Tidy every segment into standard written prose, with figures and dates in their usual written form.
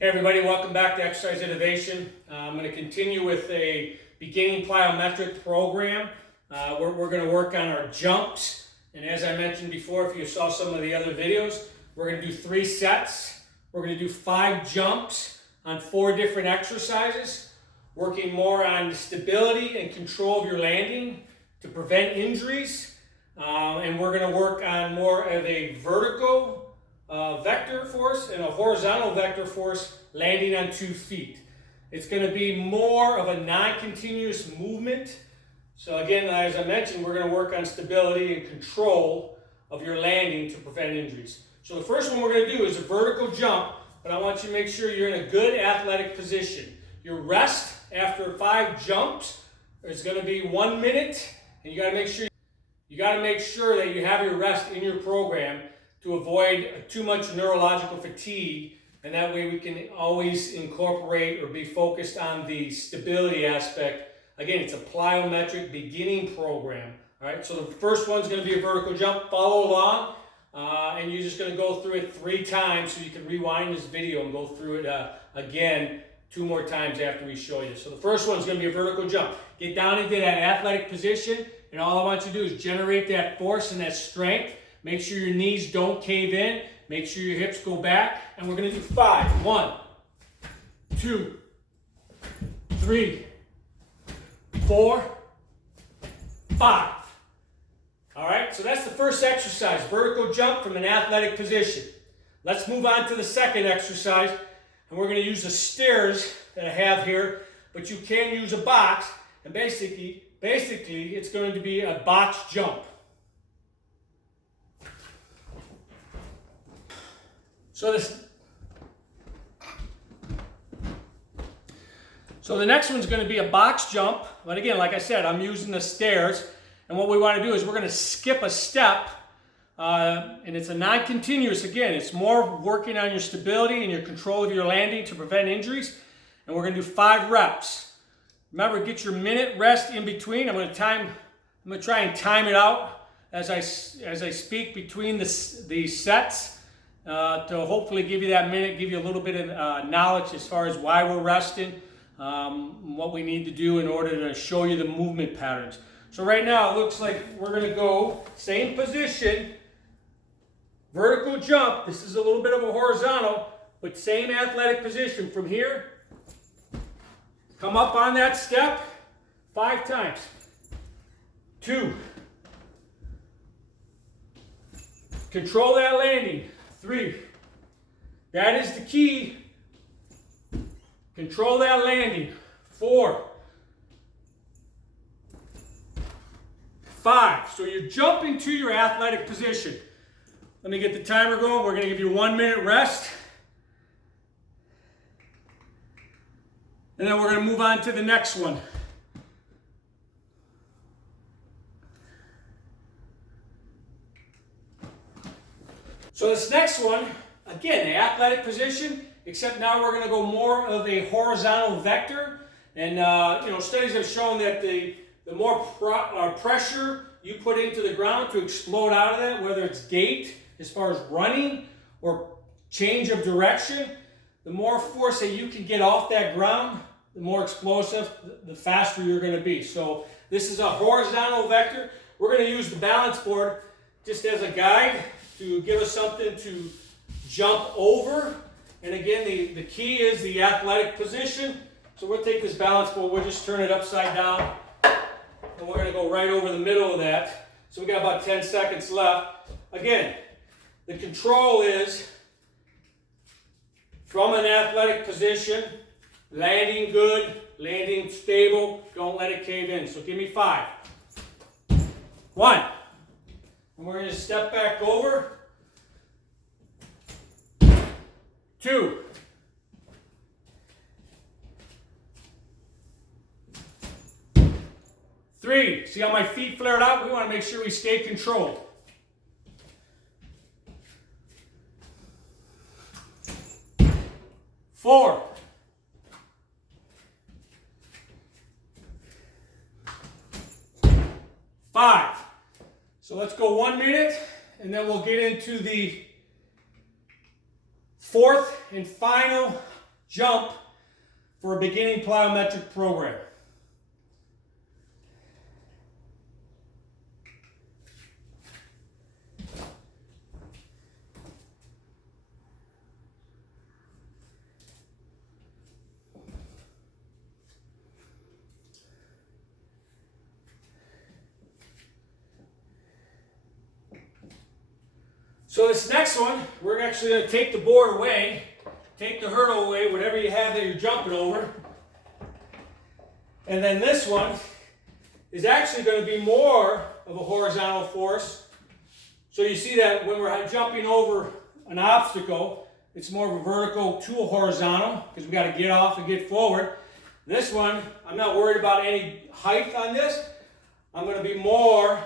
Hey everybody, welcome back to Exercise Innovation. I'm going to continue with a beginning plyometric program. We're going to work on our jumps, and as I mentioned before, if you saw some of the other videos, we're going to do 3 sets. We're going to do 5 jumps on 4 different exercises, working more on stability and control of your landing to prevent injuries, and we're going to work on more of a vertical vector force and a horizontal vector force landing on 2 feet. It's going to be more of a non-continuous movement. So again, as I mentioned, we're going to work on stability and control of your landing to prevent injuries. So the first one we're going to do is a vertical jump, but I want you to make sure you're in a good athletic position. Your rest after 5 jumps is going to be 1 minute, and you got to make sure that you have your rest in your program to avoid too much neurological fatigue, and that way we can always incorporate or be focused on the stability aspect. Again, it's a plyometric beginning program. All right, so the first one's going to be a vertical jump. Follow along, and you're just going to go through it 3 times, so you can rewind this video and go through it again 2 more times after we show you. So the first one's going to be a vertical jump. Get down into that athletic position, and all I want you to do is generate that force and that strength. Make sure your knees don't cave in. Make sure your hips go back. And we're going to do 5. 1, 2, 3, 4, 5. All right, so that's the first exercise, vertical jump from an athletic position. Let's move on to the second exercise. And we're going to use the stairs that I have here, but you can use a box. And basically it's going to be a box jump. So the next one's going to be a box jump, but again, like I said, I'm using the stairs, and what we want to do is we're going to skip a step, and it's a non-continuous. Again, it's more working on your stability and your control of your landing to prevent injuries, and we're going to do 5 reps. Remember, get your minute rest in between. I'm going to try and time it out as I speak between the sets. To hopefully give you that minute, give you a little bit of knowledge as far as why we're resting, what we need to do in order to show you the movement patterns. So right now it looks like we're going to go same position, vertical jump. This is a little bit of a horizontal, but same athletic position from here. Come up on that step 5 times. 2. Control that landing. 3. That is the key. Control that landing. 4. 5. So you're jumping to your athletic position. Let me get the timer going. We're going to give you 1 minute rest. And then we're going to move on to the next one. So this next one, again, the athletic position, except now we're going to go more of a horizontal vector. And studies have shown that the more pressure you put into the ground to explode out of that, whether it's gait as far as running or change of direction, the more force that you can get off that ground, the more explosive, the faster you're going to be. So this is a horizontal vector. We're going to use the balance board just as a guide to give us something to jump over. And again, the key is the athletic position. So we'll take this balance board, we'll just turn it upside down, and we're going to go right over the middle of that. So we got about 10 seconds left. Again, the control is from an athletic position, landing good, landing stable, don't let it cave in. So give me 5. 1. And we're going to step back over. 2. 3. See how my feet flared out? We want to make sure we stay controlled. 4. 5. So let's go 1 minute, and then we'll get into the fourth and final jump for a beginning plyometric program. So this next one, we're actually going to take the board away, take the hurdle away, whatever you have that you're jumping over. And then this one is actually going to be more of a horizontal force. So you see that when we're jumping over an obstacle, it's more of a vertical to a horizontal because we got to get off and get forward. This one, I'm not worried about any height on this. I'm going to be more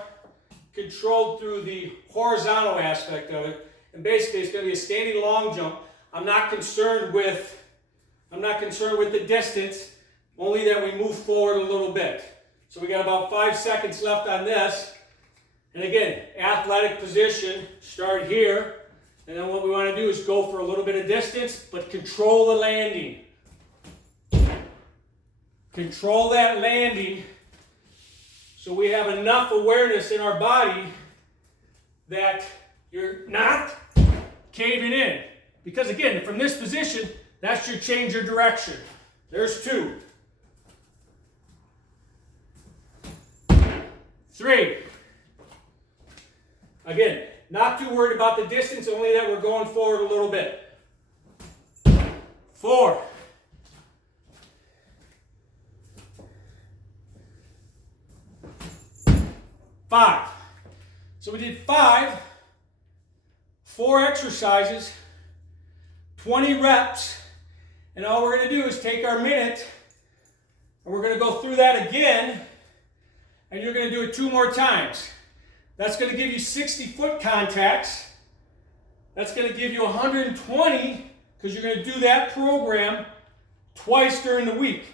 controlled through the horizontal aspect of it, and basically it's going to be a standing long jump. I'm not concerned with the distance, only that we move forward a little bit. So we got about 5 seconds left on this, and again, athletic position, start here, and then what we want to do is go for a little bit of distance, but control the landing. Control that landing. So we have enough awareness in our body that you're not caving in. Because again, from this position, that's your change of direction. There's 2. 3. Again, not too worried about the distance, only that we're going forward a little bit. 4. 5. So we did 5, 4 exercises, 20 reps, and all we're going to do is take our minute, and we're going to go through that again, and you're going to do it 2 more times. That's going to give you 60 foot contacts. That's going to give you 120, because you're going to do that program twice during the week.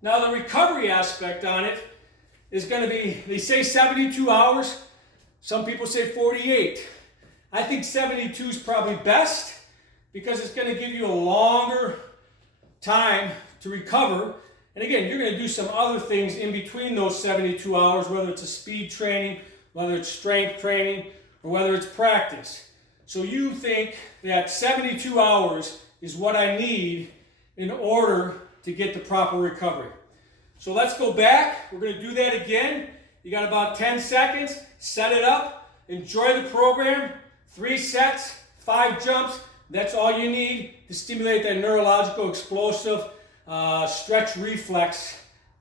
Now the recovery aspect on it is going to be, they say 72 hours. Some people say 48. I think 72 is probably best because it's going to give you a longer time to recover. And again, you're going to do some other things in between those 72 hours, whether it's a speed training, whether it's strength training, or whether it's practice. So you think that 72 hours is what I need in order to get the proper recovery. So let's go back. We're going to do that again. You got about 10 seconds. Set it up. Enjoy the program. 3 sets, 5 jumps. That's all you need to stimulate that neurological, explosive, stretch reflex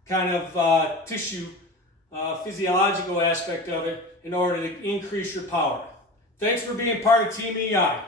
kind of tissue, physiological aspect of it in order to increase your power. Thanks for being part of Team EI.